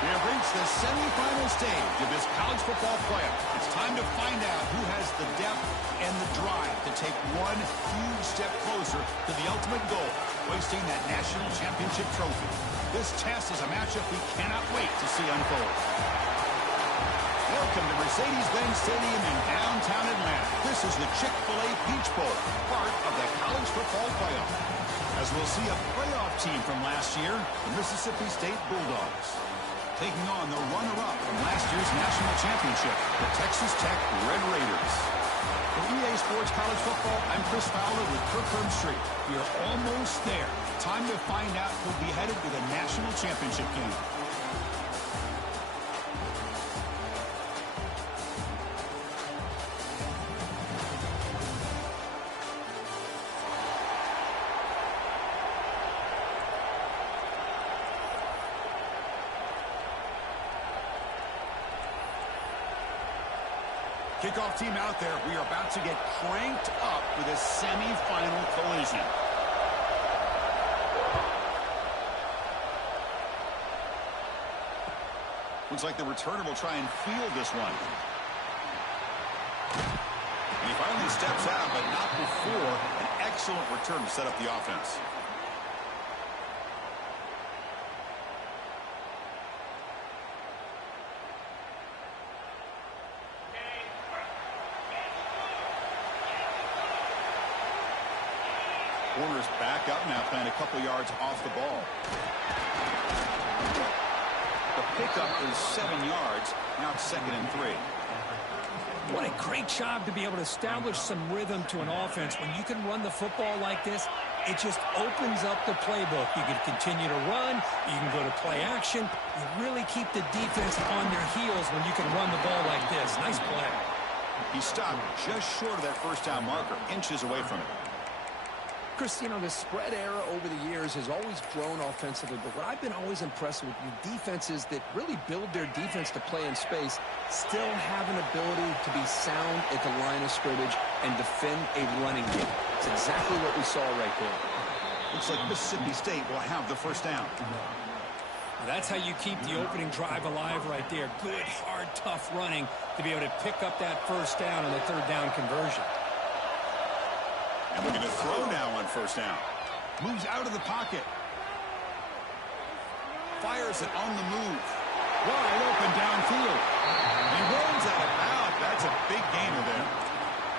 We have reached the semifinal stage of this college football playoff. It's time to find out who has the depth and the drive to take one huge step closer to the ultimate goal, hoisting that national championship trophy. This test is a matchup we cannot wait to see unfold. Welcome to Mercedes-Benz Stadium in downtown Atlanta. This is the Chick-fil-A Peach Bowl, part of the college football playoff. As we'll see a playoff team from last year, the Mississippi State Bulldogs, taking on the runner-up from last year's national championship, the Texas Tech Red Raiders. For EA Sports College Football, I'm Chris Fowler with Kirk Herbstreit. We are almost there. Time to find out who'll be headed to the national championship game. Kickoff team out there. We are about to get cranked up for this semifinal collision. Looks like the returner will try and field this one. And he finally steps out, but not before an excellent return to set up the offense. Corner's back up now, playing a couple yards off the ball. The pickup is 7 yards. Now it's 2nd and 3. What a great job to be able to establish some rhythm to an offense. When you can run the football like this, it just opens up the playbook. You can continue to run. You can go to play action. You really keep the defense on their heels when you can run the ball like this. Nice play. He stopped just short of that first down marker, inches away from it. Chris, you know, the spread era over the years has always grown offensively, but what I've been always impressed with defenses that really build their defense to play in space still have an ability to be sound at the line of scrimmage and defend a running game. It's exactly what we saw right there. Looks like Mississippi State will have the first down. That's how you keep the opening drive alive right there. Good, hard, tough running to be able to pick up that first down on the 3rd down conversion. And looking to throw now on first down. Moves out of the pocket. Fires it on the move. Wide open downfield. He rolls out of bounds. That's a big gainer there.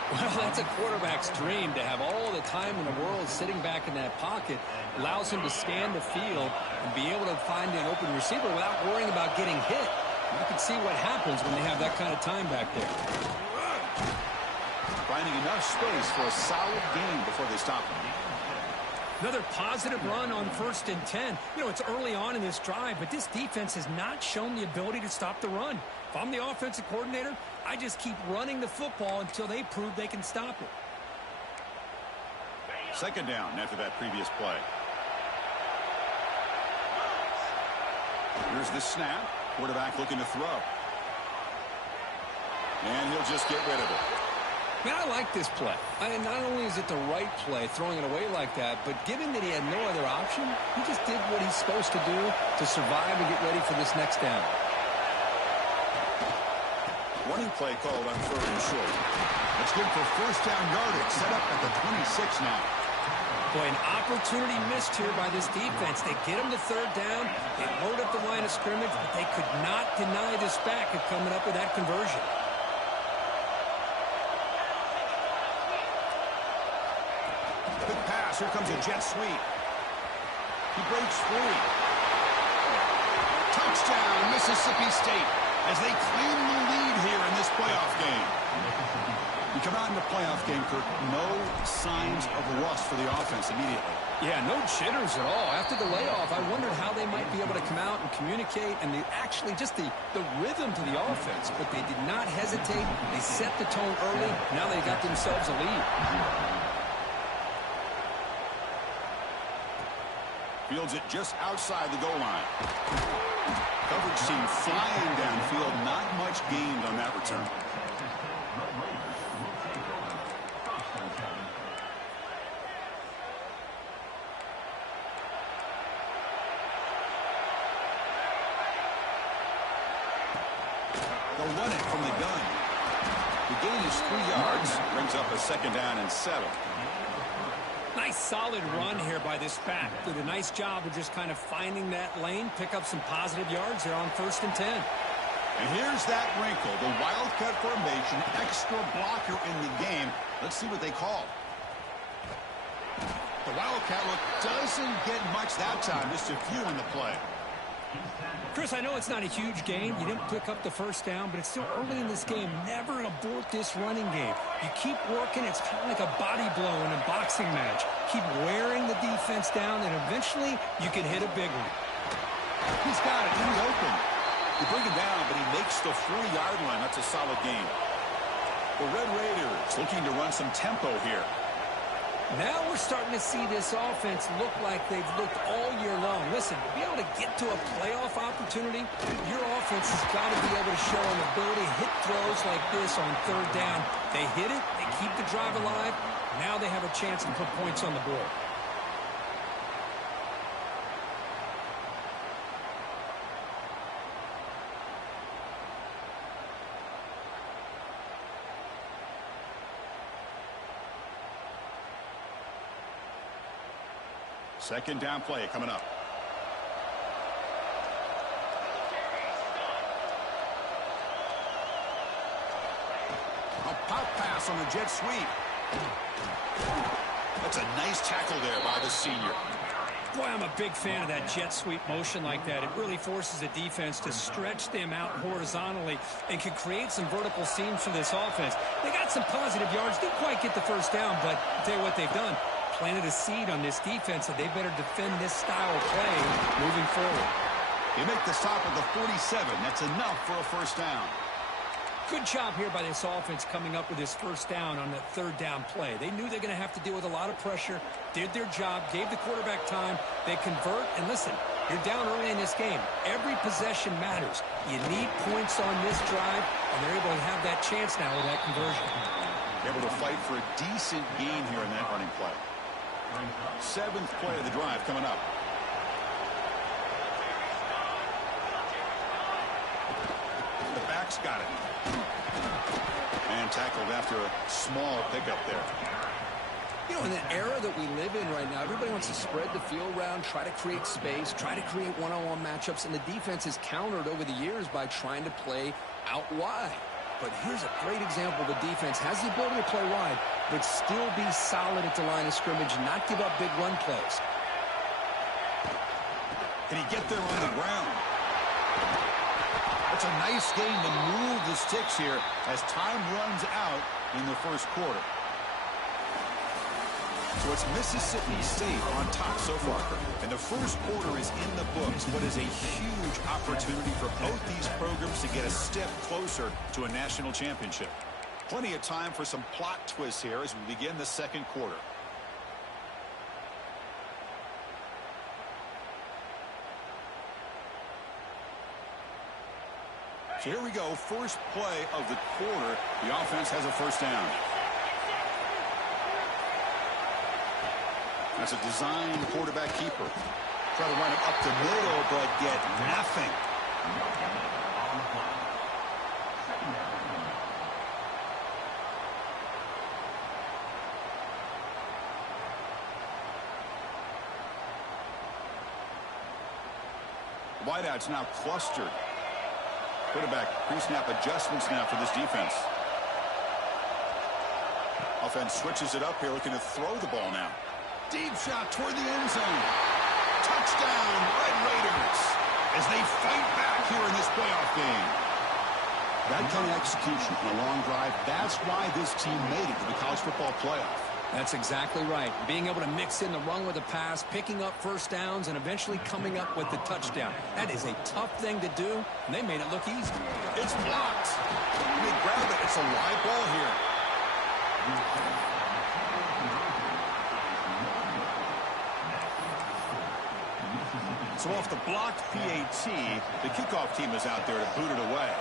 Well, that's a quarterback's dream to have all the time in the world sitting back in that pocket. Allows him to scan the field and be able to find an open receiver without worrying about getting hit. You can see what happens when they have that kind of time back there. Finding enough space for a solid gain before they stop him. Another positive run on 1st and 10. You know, it's early on in this drive, but this defense has not shown the ability to stop the run. If I'm the offensive coordinator, I just keep running the football until they prove they can stop it. 2nd down after that previous play. Here's the snap. Quarterback looking to throw. And he'll just get rid of it. Man, I like this play. Not only is it the right play, throwing it away like that, but given that he had no other option, he just did what he's supposed to do to survive and get ready for this next down. Running play called on 3rd and short. That's good for first down yardage. Set up at the 26 now. Boy, an opportunity missed here by this defense. They get him to 3rd down. They load up the line of scrimmage, but they could not deny this back of coming up with that conversion. Here comes a jet sweep. He breaks free. Touchdown, Mississippi State, as they claim the lead here in this playoff game. You come out in the playoff game, Kirk, no signs of rust for the offense immediately. Yeah, no jitters at all. After the layoff, I wondered how they might be able to come out and communicate and actually just the rhythm to the offense. But they did not hesitate. They set the tone early. Now they got themselves a lead. Fields it just outside the goal line. Coverage team flying downfield. Not much gained on that return. They'll run it from the gun. The gain is 3 yards. Brings up a 2nd down and 7. Nice solid run here by this back. Did a nice job of just kind of finding that lane, pick up some positive yards there on 1st and 10. And here's that wrinkle, the wildcat formation, extra blocker in the game. Let's see what they call. The wildcat look doesn't get much that time, just a few on the play. Chris, I know it's not a huge game. You didn't pick up the 1st down, but it's still early in this game. Never abort this running game. You keep working. It's kind of like a body blow in a boxing match. Keep wearing the defense down, and eventually you can hit a big one. He's got it. He's open. You bring him down, but he makes the 40-yard line. That's a solid gain. The Red Raiders looking to run some tempo here. Now we're starting to see this offense look like they've looked all year long. Listen, to be able to get to a playoff opportunity, your offense has got to be able to show an ability to hit throws like this on 3rd down. They hit it, they keep the drive alive. Now they have a chance to put points on the board. Second down play coming up. A pop pass on the jet sweep. That's a nice tackle there by the senior. Boy, I'm a big fan of that jet sweep motion like that. It really forces the defense to stretch them out horizontally and can create some vertical seams for this offense. They got some positive yards. Didn't quite get the 1st down, but I'll tell you what they've done. Planted a seed on this defense, and they better defend this style of play moving forward. They make the stop at the 47. That's enough for a 1st down. Good job here by this offense coming up with this 1st down on that 3rd down play. They knew they're going to have to deal with a lot of pressure, did their job, gave the quarterback time. They convert, and listen, you're down early in this game. Every possession matters. You need points on this drive, and they're able to have that chance now with that conversion. Able to fight for a decent gain here in that running play. 7th play of the drive coming up. The back's got it. And tackled after a small pickup there. You know, in the era that we live in right now, everybody wants to spread the field around, try to create space, try to create one-on-one matchups, and the defense has countered over the years by trying to play out wide. But here's a great example. The defense has the ability to play wide, but still be solid at the line of scrimmage, not give up big run plays. Can he get there on the ground? That's a nice gain to move the sticks here as time runs out in the 1st quarter. So it's Mississippi State on top so far. And the 1st quarter is in the books, but is a huge opportunity for both these programs to get a step closer to a national championship. Plenty of time for some plot twists here as we begin the 2nd quarter. So here we go, 1st play of the quarter. The offense has a 1st down. That's a design quarterback keeper. Try to run it up the middle, but get nothing. Wideouts now clustered. Quarterback pre-snap adjustments now for this defense. Offense switches it up here, looking to throw the ball now. Deep shot toward the end zone. Touchdown, Red Raiders, as they fight back here in this playoff game. That kind of execution on a long drive, that's why this team made it to the college football playoff. That's exactly right. Being able to mix in the run with the pass, picking up 1st downs, and eventually coming up with the touchdown. That is a tough thing to do, and they made it look easy. It's blocked. They grab it. It's a live ball here. So off the blocked PAT, the kickoff team is out there to boot it away.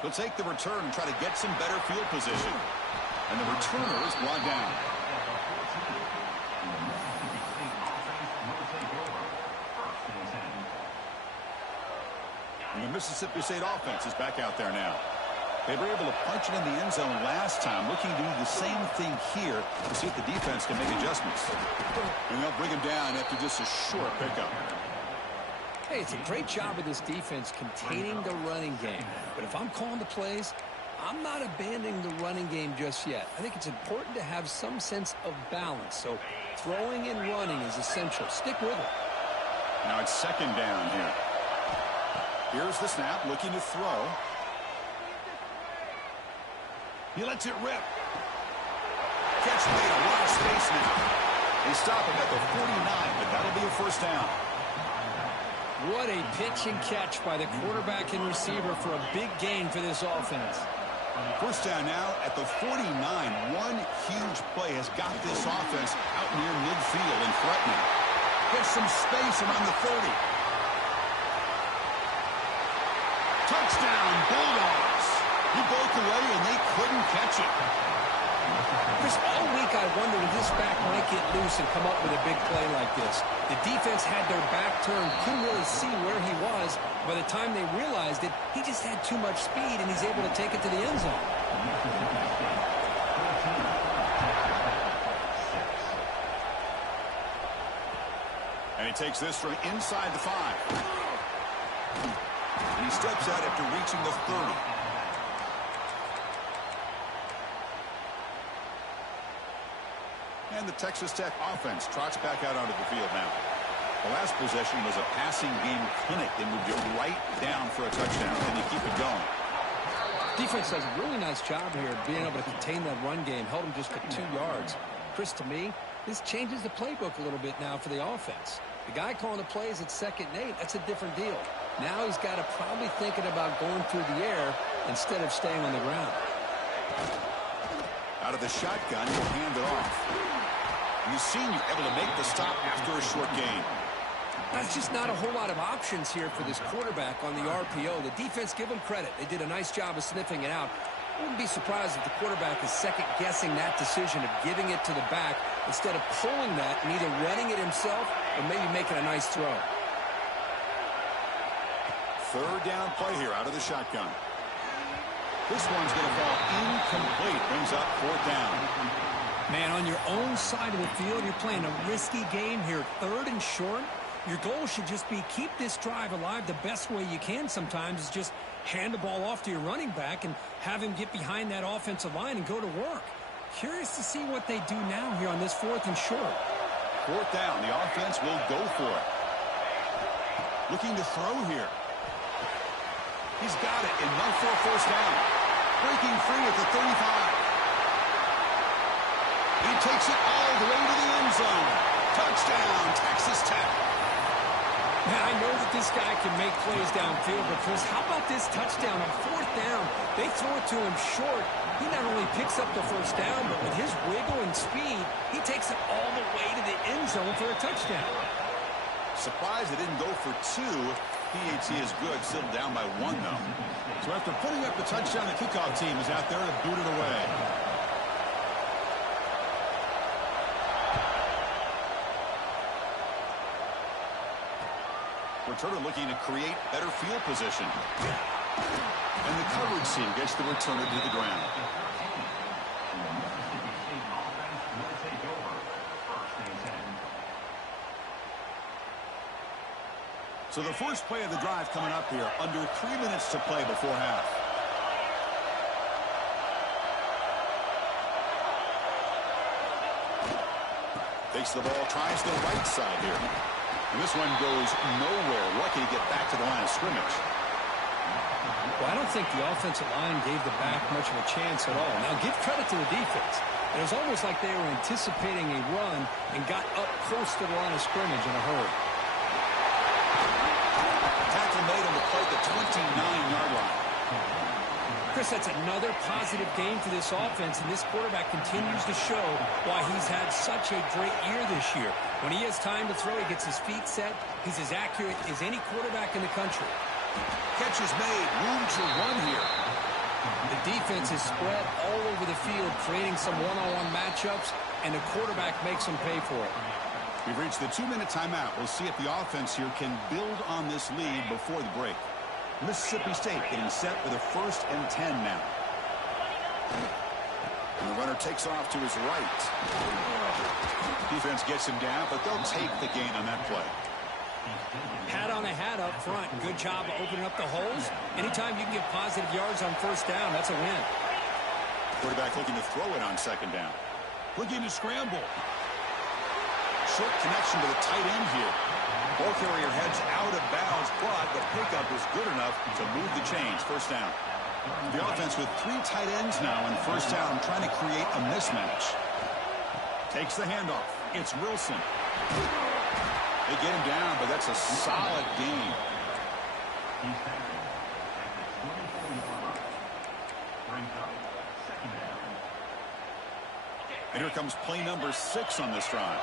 He'll take the return and try to get some better field position. And the returner is brought down. Mississippi State offense is back out there now. They were able to punch it in the end zone last time, looking to do the same thing here to see if the defense can make adjustments. And they'll bring him down after just a short pickup. Hey, it's a great job of this defense containing the running game. But if I'm calling the plays, I'm not abandoning the running game just yet. I think it's important to have some sense of balance. So throwing and running is essential. Stick with it. Now it's second down here. Here's the snap, looking to throw. He lets it rip. Catch made, a lot of space now. They stop him at the 49, but that'll be a first down. What a pitch and catch by the quarterback and receiver for a big gain for this offense. First down now at the 49. One huge play has got this offense out near midfield and threatening. Gets some space around the 30. Touchdown, Bulldogs. He broke away and they couldn't catch it. Chris, all week I wondered if this back might get loose and come up with a big play like this. The defense had their back turned, couldn't really see where he was. By the time they realized it, he just had too much speed, and he's able to take it to the end zone. And he takes this from inside the 5. And he steps out after reaching the 30. And the Texas Tech offense trots back out onto the field now. The last possession was a passing game clinic. They moved it right down for a touchdown. Can you keep it going? Defense does a really nice job here of being able to contain that run game. Held him just at 2 yards. Chris, to me, this changes the playbook a little bit now for the offense. The guy calling the plays at 2nd and 8, that's a different deal. Now he's got to probably thinking about going through the air instead of staying on the ground. Out of the shotgun, he'll hand it off. You've seen you're able to make the stop after a short gain. That's just not a whole lot of options here for this quarterback on the RPO. The defense, give them credit. They did a nice job of sniffing it out. I wouldn't be surprised if the quarterback is second-guessing that decision of giving it to the back instead of pulling that and either running it himself or maybe making a nice throw. Third down play here out of the shotgun. This one's going to fall incomplete. Brings up 4th down. Man, on your own side of the field, you're playing a risky game here. 3rd and short. Your goal should just be keep this drive alive the best way you can sometimes is just hand the ball off to your running back and have him get behind that offensive line and go to work. Curious to see what they do now here on this 4th and short. 4th down. The offense will go for it. Looking to throw here. He's got it, enough for a first down. Breaking free at the 35. He takes it all the way to the end zone. Touchdown, Texas Tech. Man, I know that this guy can make plays downfield, but Chris, how about this touchdown on 4th down? They throw it to him short. He not only picks up the first down, but with his wiggle and speed, he takes it all the way to the end zone for a touchdown. Surprised they didn't go for 2. PAT is good, still down by 1, though. So after putting up the touchdown, the kickoff team is out there to boot it away. Returner looking to create better field position. And the coverage team gets the returner to the ground. So the first play of the drive coming up here, under 3 minutes to play before half. Takes the ball, tries the right side here. And this one goes nowhere. Lucky to get back to the line of scrimmage. Well, I don't think the offensive line gave the back much of a chance at all. Now, give credit to the defense. It was almost like they were anticipating a run and got up close to the line of scrimmage in a hurry. Tackle made on the play at the 29-yard line. Chris, that's another positive game for this offense, and this quarterback continues to show why he's had such a great year this year. When he has time to throw, he gets his feet set. He's as accurate as any quarterback in the country. Catch is made. Room to run here. The defense is spread all over the field, creating some one-on-one matchups, and the quarterback makes them pay for it. We've reached the 2-minute timeout. We'll see if the offense here can build on this lead before the break. Mississippi State getting set for the 1st and 10 now. And the runner takes off to his right. Defense gets him down, but they'll take the gain on that play. Hat on a hat up front. Good job of opening up the holes. Anytime you can get positive yards on 1st down, that's a win. Quarterback looking to throw it on 2nd down. Looking to scramble. Short connection to the tight end here. Ball carrier heads out of bounds, but the pickup is good enough to move the chains. 1st down. The offense with 3 tight ends now in 1st down, trying to create a mismatch. Takes the handoff. It's Wilson. They get him down, but that's a solid gain. And here comes play number 6 on this drive.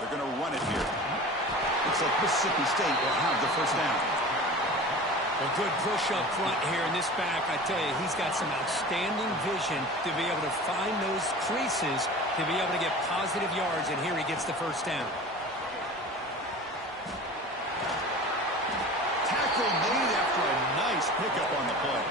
They're going to run it here. Looks like Mississippi State will have the 1st down. A good push up front here in this back. I tell you, he's got some outstanding vision to be able to find those creases, to be able to get positive yards, and here he gets the 1st down. Tackle made after a nice pickup on the play.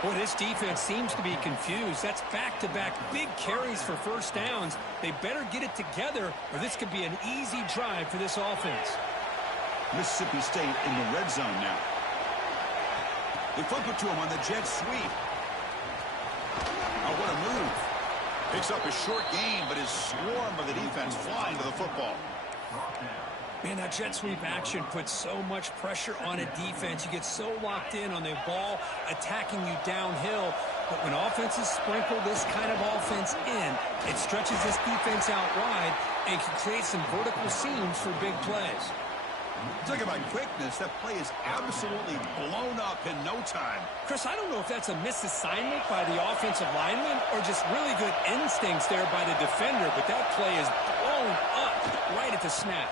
Boy, this defense seems to be confused. That's back-to-back big carries for 1st downs. They better get it together, or this could be an easy drive for this offense. Mississippi State in the red zone now. They flip it to him on the jet sweep. Oh, what a move. Picks up a short gain, but his swarm of the defense flying to the football. Man, that jet sweep action puts so much pressure on a defense. You get so locked in on the ball attacking you downhill. But when offenses sprinkle this kind of offense in, it stretches this defense out wide and can create some vertical seams for big plays. Talk about quickness. That play is absolutely blown up in no time. Chris, I don't know if that's a misassignment by the offensive lineman or just really good instincts there by the defender, but that play is blown up right at the snap.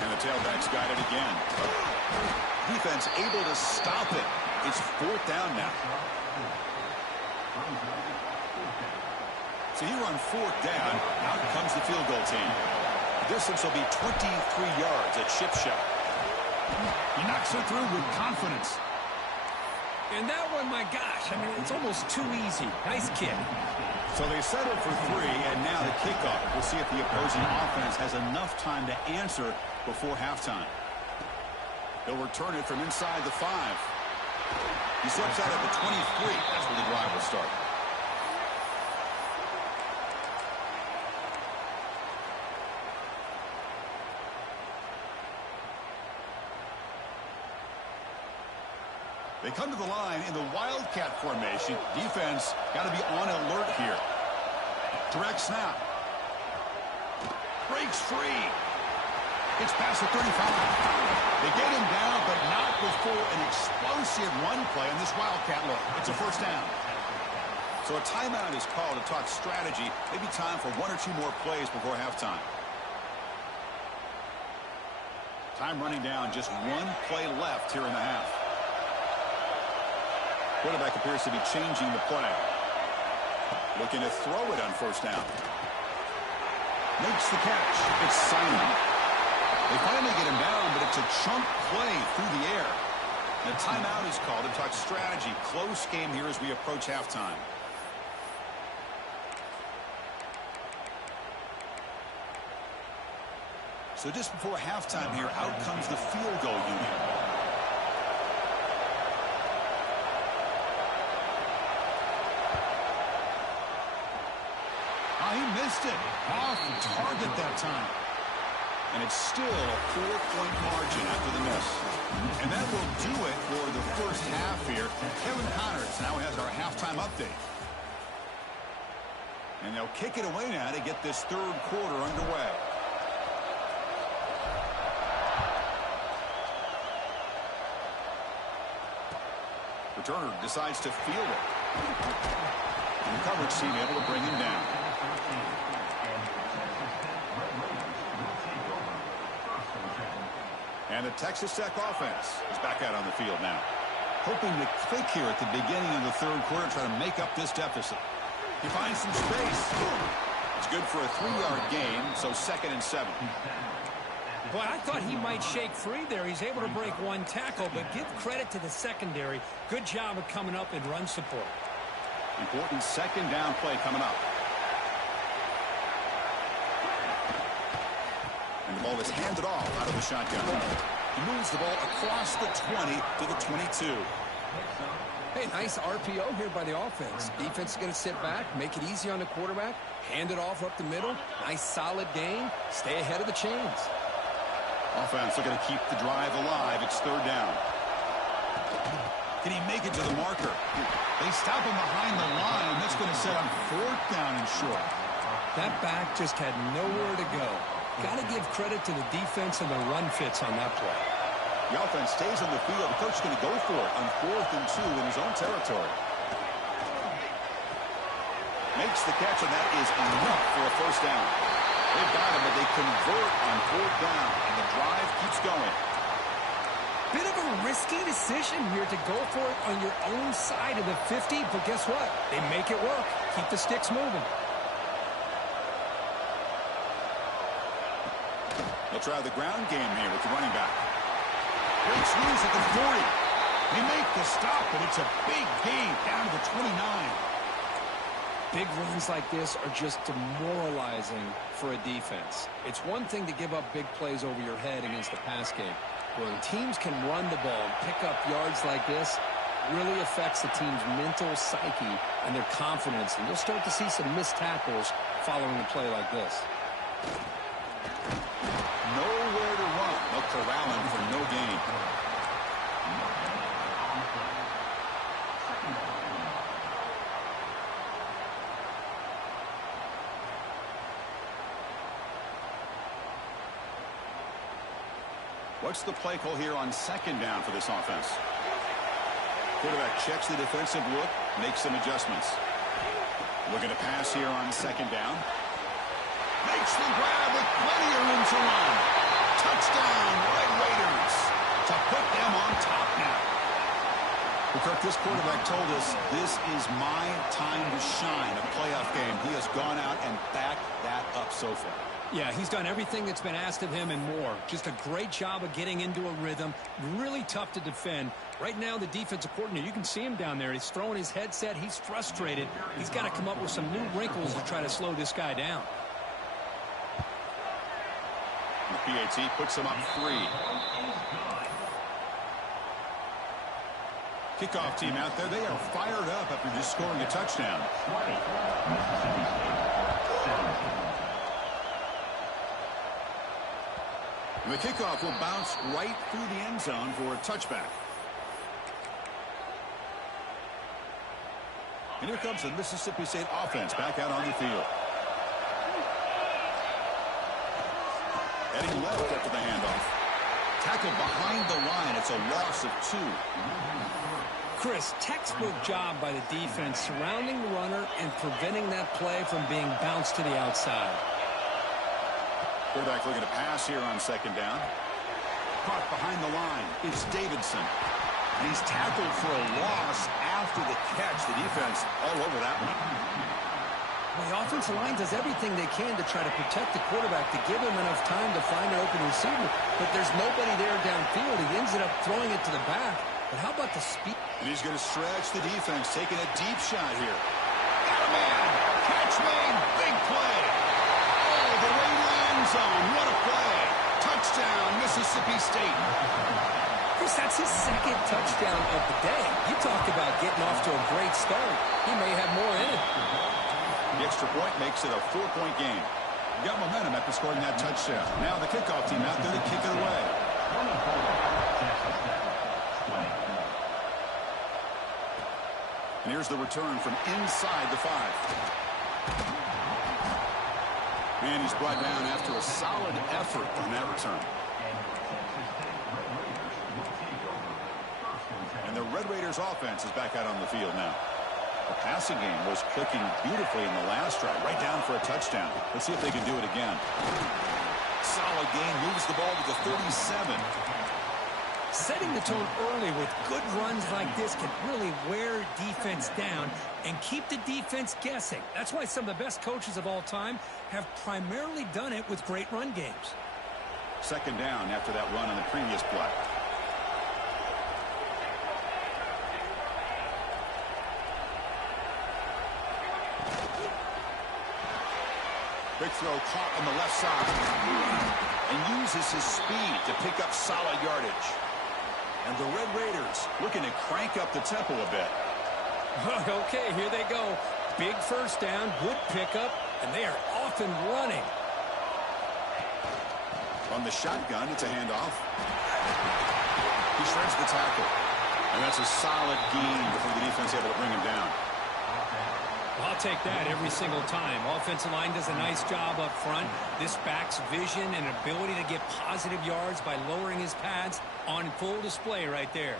And the tailback's got it again. Defense able to stop it. It's 4th down now. So here on 4th down, out comes the field goal team. The distance will be 23 yards at chip shot. He knocks it through with confidence. And that one, my gosh, I mean, it's almost too easy. Nice kick. So they settle for 3, and now the kickoff. We'll see if the opposing offense has enough time to answer before halftime. They'll return it from inside the 5. He slips out at the 23. That's where the drive will start. They come to the line in the Wildcat formation. Defense got to be on alert here. Direct snap. Breaks free. Gets past the 35. They get him down, but not before an explosive run play on this Wildcat look. It's a 1st down. So a timeout is called to talk strategy. Maybe time for 1 or 2 more plays before halftime. Time running down. Just 1 play left here in the half. Quarterback appears to be changing the play. Looking to throw it on 1st down. Makes the catch. It's Simon. They finally get him down, but it's a chunk play through the air. And a timeout is called to talk strategy. Close game here as we approach halftime. So just before halftime here, out comes the field goal unit. He missed it. Off target that time. And it's still a 4-point margin after the miss. And that will do it for the 1st half here. Kevin Connors now has our halftime update. And they'll kick it away now to get this 3rd quarter underway. Returner decides to field it. And the coverage team able to bring him down. And the Texas Tech offense is back out on the field now. Hoping to click here at the beginning of the 3rd quarter, try to make up this deficit. He finds some space. It's good for a 3-yard gain, so 2nd and 7. Boy, I thought he might shake free there. He's able to break one tackle, but give credit to the secondary. Good job of coming up in run support. Important second down play coming up. And the ball is handed off out of the shotgun. He moves the ball across the 20 to the 22. Hey, nice RPO here by the offense. Defense is going to sit back, make it easy on the quarterback, hand it off up the middle. Nice solid gain. Stay ahead of the chains. Offense looking to keep the drive alive. It's third down. Can he make it to the marker? They stop him behind the line. That's going to set him fourth down and short. That back just had nowhere to go. Got to give credit to the defense and the run fits on that play. The offense stays on the field. The coach is going to go for it on 4th and 2 in his own territory. Makes the catch, and that is enough for a first down. They've got him, but they convert on 4th down, and the drive keeps going. Bit of a risky decision here to go for it on your own side of the 50, but guess what? They make it work. Keep the sticks moving. They'll try the ground game here with the running back. Breaks loose at the 40. They make the stop, but it's a big gain down to the 29. Big runs like this are just demoralizing for a defense. It's one thing to give up big plays over your head against the pass game. When teams can run the ball and pick up yards like this, really affects the team's mental psyche and their confidence. And you'll start to see some missed tackles following a play like this. Nowhere to run. They'll corral him for no gain. What's the play call here on second down for this offense? Quarterback checks the defensive look, makes some adjustments. Looking to pass here on second down. Makes the grab with plenty of room to run. Touchdown, Red Raiders, to put them on top now. Kirk, this quarterback told us this is my time to shine, a playoff game. He has gone out and backed that up so far. Yeah, he's done everything that's been asked of him and more. Just a great job of getting into a rhythm. Really tough to defend. Right now, the defensive coordinator, you can see him down there. He's throwing his headset. He's frustrated. He's got to come up with some new wrinkles to try to slow this guy down. The PAT puts him up 3. Kickoff team out there. They are fired up after just scoring a touchdown. The kickoff will bounce right through the end zone for a touchback. And here comes the Mississippi State offense back out on the field. Heading left after the handoff. Tackled behind the line. It's a loss of 2. Chris, textbook job by the defense surrounding the runner and preventing that play from being bounced to the outside. Quarterback looking to pass here on second down. Caught behind the line is Davidson. And he's tackled for a loss after the catch. The defense all over that one. Well, the offensive line does everything they can to try to protect the quarterback, to give him enough time to find an open receiver. But there's nobody there downfield. He ends up throwing it to the back. But how about the speed? And he's going to stretch the defense, taking a deep shot here. Got a man. Catch made. Big play. Oh, the way to the end zone. What a play. Touchdown, Mississippi State. Chris, that's his second touchdown of the day. You talk about getting off to a great start. He may have more in it. The extra point makes it a 4-point game. Got momentum after scoring that touchdown. Now the kickoff team out there to kick it away. And here's the return from inside the 5. And he's brought down after a solid effort on that return. And the Red Raiders offense is back out on the field now. The passing game was clicking beautifully in the last drive, right down for a touchdown. Let's see if they can do it again. Solid gain, moves the ball to the 37. Setting the tone early with good runs like this can really wear defense down and keep the defense guessing. That's why some of the best coaches of all time have primarily done it with great run games. Second down after that run on the previous play. Quick throw caught on the left side. And uses his speed to pick up solid yardage. And the Red Raiders looking to crank up the tempo a bit. Okay, here they go. Big first down, good pickup, and they are off and running. On the shotgun, it's a handoff. He shreds the tackle. And that's a solid gain before the defense able to bring him down. I'll take that every single time. Offensive line does a nice job up front. This back's vision and ability to get positive yards by lowering his pads on full display right there.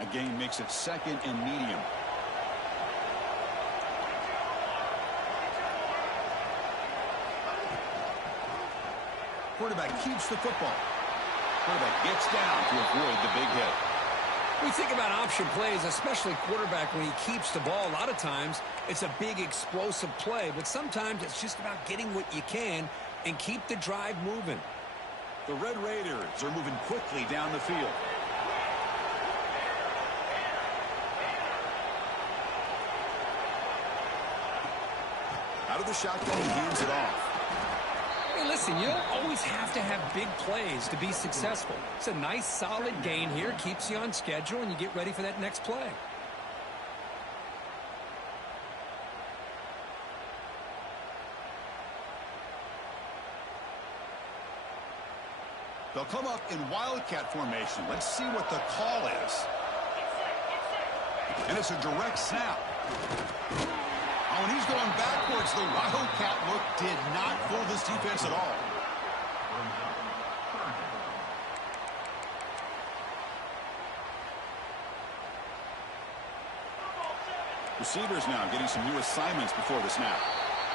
A gain makes it second and medium. Quarterback keeps the football. Quarterback gets down to avoid the big hit. We think about option plays, especially quarterback when he keeps the ball. A lot of times it's a big explosive play, but sometimes it's just about getting what you can and keep the drive moving. The Red Raiders are moving quickly down the field. Out of the shotgun, he hands it off. Hey, listen, you don't always have to have big plays to be successful. It's a nice, solid gain here. Keeps you on schedule, and you get ready for that next play. They'll come up in Wildcat formation. Let's see what the call is. And it's a direct snap. Oh, and he's going backwards. The Wildcat look did not fool this defense at all. Receivers now getting some new assignments before the snap.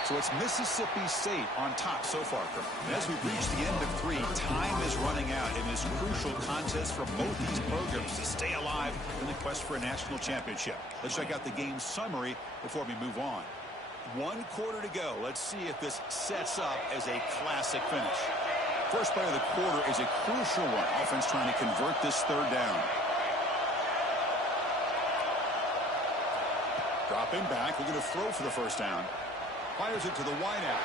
So it's Mississippi State on top so far, Kirk. As we've reached the end of 3, time is running out in this crucial contest for both these programs to stay alive in the quest for a national championship. Let's check out the game summary before we move on. 1 quarter to go. Let's see if this sets up as a classic finish. First play of the quarter is a crucial one. Offense trying to convert this third down. Dropping back, looking to throw for the first down. Fires it to the wideout.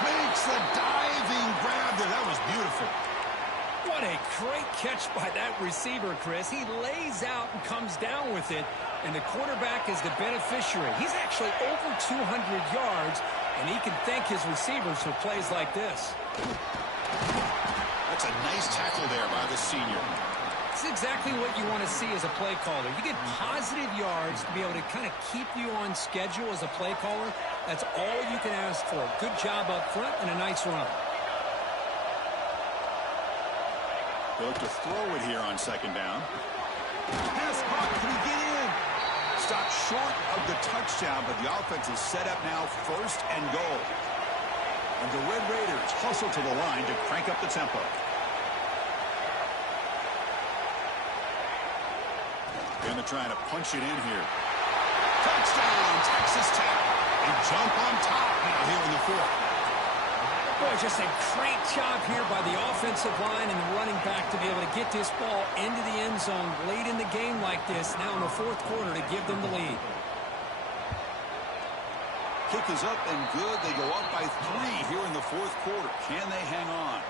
Makes the diving grab there. That was beautiful. What a great catch by that receiver, Chris. He lays out and comes down with it, and the quarterback is the beneficiary. He's actually over 200 yards, and he can thank his receivers for plays like this. That's a nice tackle there by the senior. It's exactly what you want to see as a play caller. You get positive yards to be able to kind of keep you on schedule as a play caller. That's all you can ask for. Good job up front and a nice run. They look to throw it here on second down. Pass caught. Can he get in? Stopped short of the touchdown, but the offense is set up now first and goal. And the Red Raiders hustle to the line to crank up the tempo. And they're trying to punch it in here. Touchdown, Texas Tech. They jump on top now here in the 4th. Boy, just a great job here by the offensive line and the running back to be able to get this ball into the end zone late in the game like this, now in the 4th quarter, to give them the lead. Kick is up and good. They go up by 3 here in the 4th quarter. Can they hang on?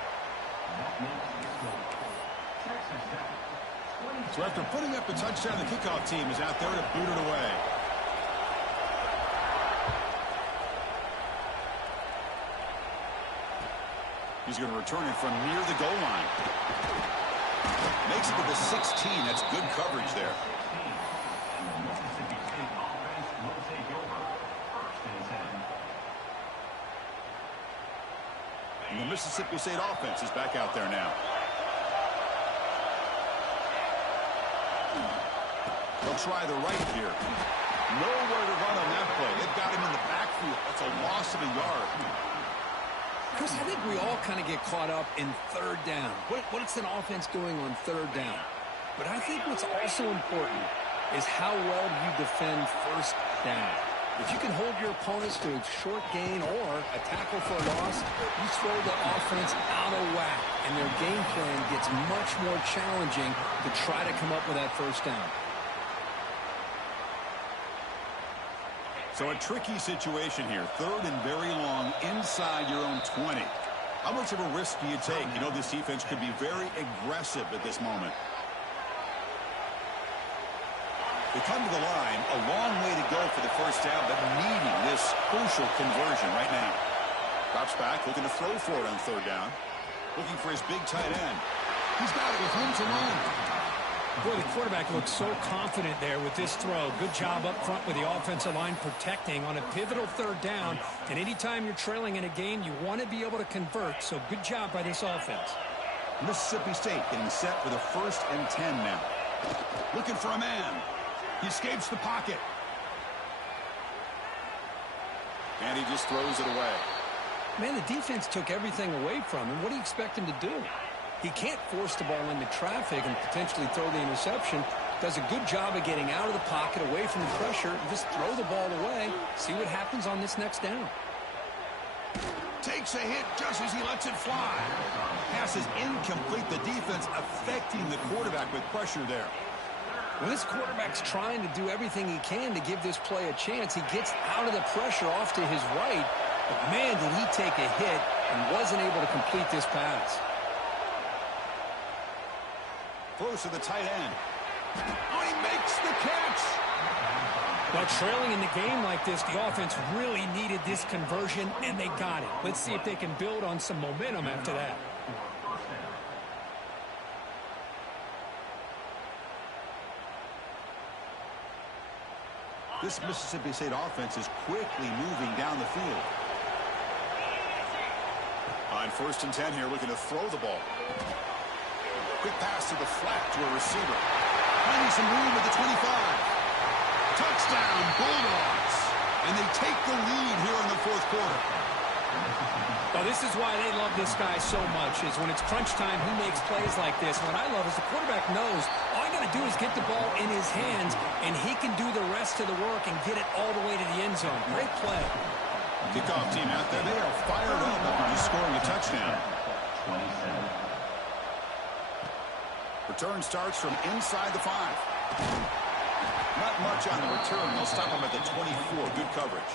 So after putting up the touchdown, the kickoff team is out there to boot it away. He's going to return it from near the goal line. Makes it to the 16. That's good coverage there. And the Mississippi State offense is back out there now. They'll try the right here. Nowhere to run on that play. They've got him in the backfield. That's a loss of a yard. Chris, I think we all kind of get caught up in third down. What's an offense doing on third down? But I think what's also important is how well you defend first down. If you can hold your opponents to a short gain or a tackle for a loss, you throw the offense out of whack, and their game plan gets much more challenging to try to come up with that first down. So a tricky situation here. 3rd and very long inside your own 20. How much of a risk do you take? You know, this defense could be very aggressive at this moment. They come to the line, a long way to go for the first down, but needing this crucial conversion right now. Drops back, looking to throw for it on 3rd down. Looking for his big tight end. He's got it with room to run. Boy, the quarterback looks so confident there with this throw. Good job up front with the offensive line protecting on a pivotal 3rd down. And anytime you're trailing in a game, you want to be able to convert. So good job by this offense. Mississippi State getting set for the 1st and 10 now. Looking for a man. He escapes the pocket. And he just throws it away. Man, the defense took everything away from him. What do you expect him to do? He can't force the ball into traffic and potentially throw the interception. Does a good job of getting out of the pocket, away from the pressure, and just throw the ball away. See what happens on this next down. Takes a hit just as he lets it fly. Pass is incomplete. The defense affecting the quarterback with pressure there. When this quarterback's trying to do everything he can to give this play a chance, he gets out of the pressure off to his right. But, man, did he take a hit and wasn't able to complete this pass. Close to the tight end. Oh, he makes the catch. Well, trailing in the game like this, the offense really needed this conversion, and they got it. Let's see if they can build on some momentum after that. This Mississippi State offense is quickly moving down the field. On 1st and 10 here, looking to throw the ball. Quick pass to the flat to a receiver. Finding some room at the 25. Touchdown, Bulldogs. And they take the lead here in the 4th quarter. Well, this is why they love this guy so much, is when it's crunch time, he makes plays like this. What I love is the quarterback knows all you got to do is get the ball in his hands, and he can do the rest of the work and get it all the way to the end zone. Great play. Kickoff team out there. They are fired up after just scoring a touchdown. Return starts from inside the 5. Not much on the return. They'll stop him at the 24. Good coverage.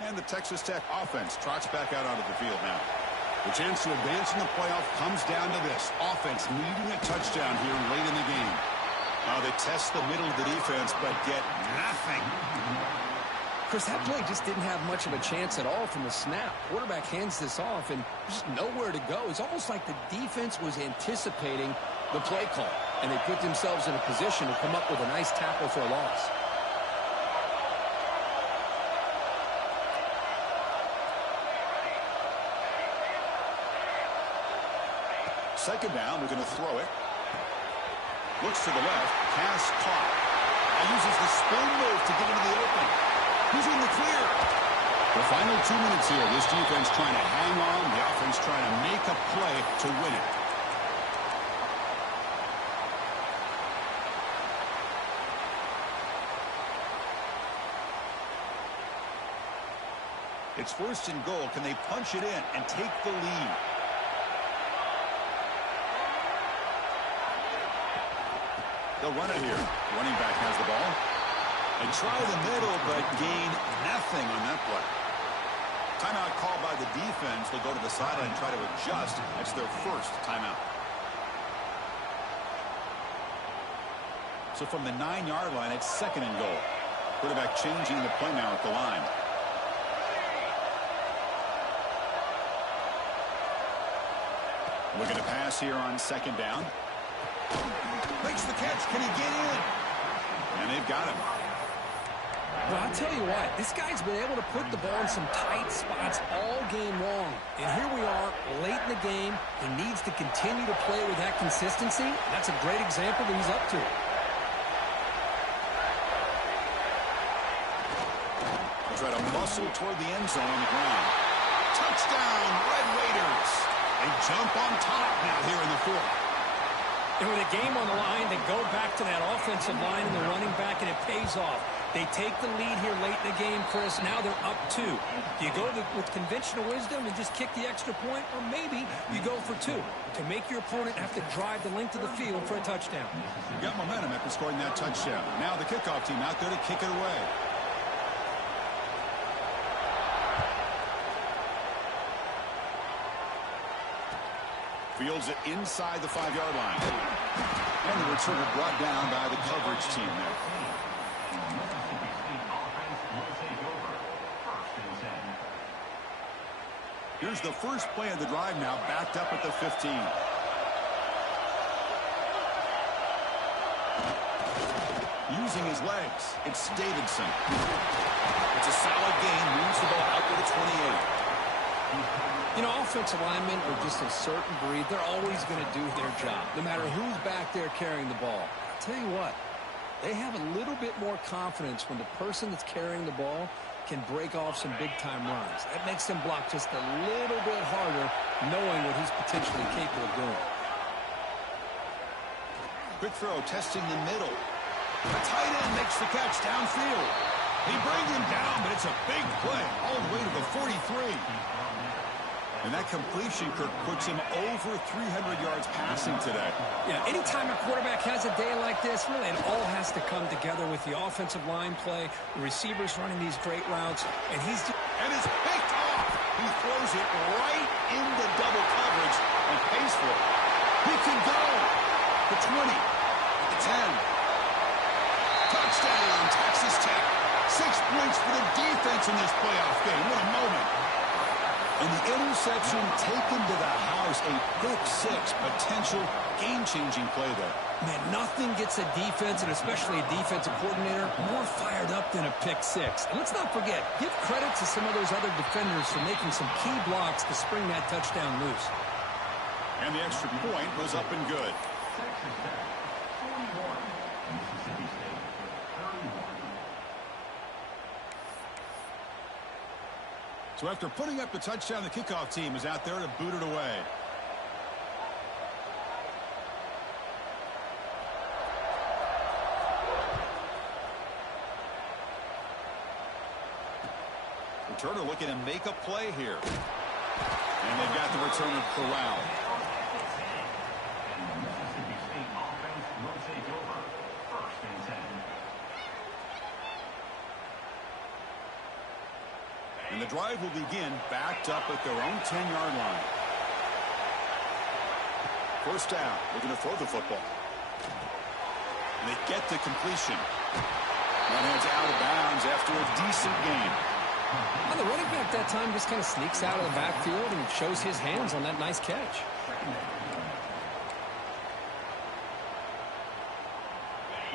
And the Texas Tech offense trots back out onto the field now. The chance to advance in the playoff comes down to this. Offense needing a touchdown here late in the game. They test the middle of the defense, but get nothing. Chris, that play just didn't have much of a chance at all from the snap. Quarterback hands this off, and just nowhere to go. It's almost like the defense was anticipating the play call, and they put themselves in a position to come up with a nice tackle for a loss. Second down, we're going to throw it. Looks to the left, pass caught. Now uses the spin move to get into the open. He's in the clear. The final 2 minutes here, this defense trying to hang on, the offense trying to make a play to win it. It's 1st and goal. Can they punch it in and take the lead? They'll run it here. Running back has the ball. They try the middle, but gain nothing on that play. Timeout called by the defense. They'll go to the sideline and try to adjust. That's their first timeout. So from the 9-yard line, it's 2nd and goal. Quarterback changing the play now at the line. Looking to pass here on 2nd down. Makes the catch. Can he get in? And they've got him. Well, I'll tell you what, this guy's been able to put the ball in some tight spots all game long. And here we are, late in the game. He needs to continue to play with that consistency. That's a great example that he's up to. He'll try to whistle toward the end zone on the ground. Touchdown, Red Raiders. They jump on top now here in the fourth. And with a game on the line, they go back to that offensive line and the running back, and it pays off. They take the lead here late in the game, Chris. Now they're up 2. Do you go with conventional wisdom and just kick the extra point, or maybe you go for 2 to make your opponent have to drive the length of the field for a touchdown? You got momentum after scoring that touchdown. Now the kickoff team out there to kick it away. Fields it inside the 5-yard line. And the returner brought down by the coverage team there. Here's the first play of the drive now, backed up at the 15. Using his legs, it's Davidson. It's a solid gain, moves the ball out to the 28. You know, offensive linemen are just a certain breed. They're always going to do their job, no matter who's back there carrying the ball. I'll tell you what, they have a little bit more confidence when the person that's carrying the ball can break off some big-time runs. That makes them block just a little bit harder, knowing what he's potentially capable of doing. Quick throw, testing the middle. The tight end makes the catch downfield. He brings him down, but it's a big play all the way to the 43. And that completion, Kirk, puts him over 300 yards passing today. Yeah, anytime a quarterback has a day like this, really it all has to come together with the offensive line play, the receivers running these great routes, and he's... And it's picked off. He throws it right into double coverage and pays for it. He can go. The 20, the 10. Touchdown, Texas Tech. 6 points for the defense in this playoff game. What a moment. And the interception taken to the house, a pick-6 potential game-changing play there. Man, nothing gets a defense, and especially a defensive coordinator, more fired up than a pick-6. And let's not forget, give credit to some of those other defenders for making some key blocks to spring that touchdown loose. And the extra point was up and good. So after putting up the touchdown, the kickoff team is out there to boot it away. Returner looking to make a play here. And they've got the returner corralled. And the drive will begin backed up at their own 10-yard line. First down, looking to throw the football. And they get the completion. That heads out of bounds after a decent game. Well, the running back that time just kind of sneaks out of the backfield and shows his hands on that nice catch.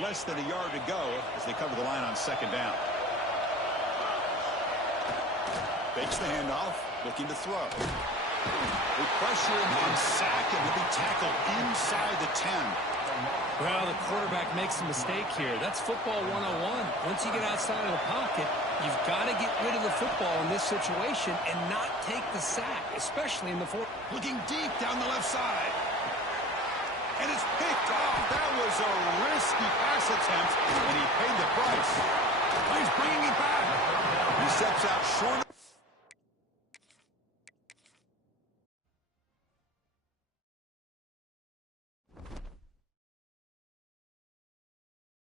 Less than a yard to go as they cover the line on second down. Fakes the handoff, looking to throw. They pressure him and sack him. He'll be tackled inside the 10. Well, the quarterback makes a mistake here. That's football 101. Once you get outside of the pocket, you've got to get rid of the football in this situation and not take the sack, especially in the fourth. Looking deep down the left side. And it's picked off. That was a risky pass attempt, and he paid the price. He's bringing it back. He steps out short.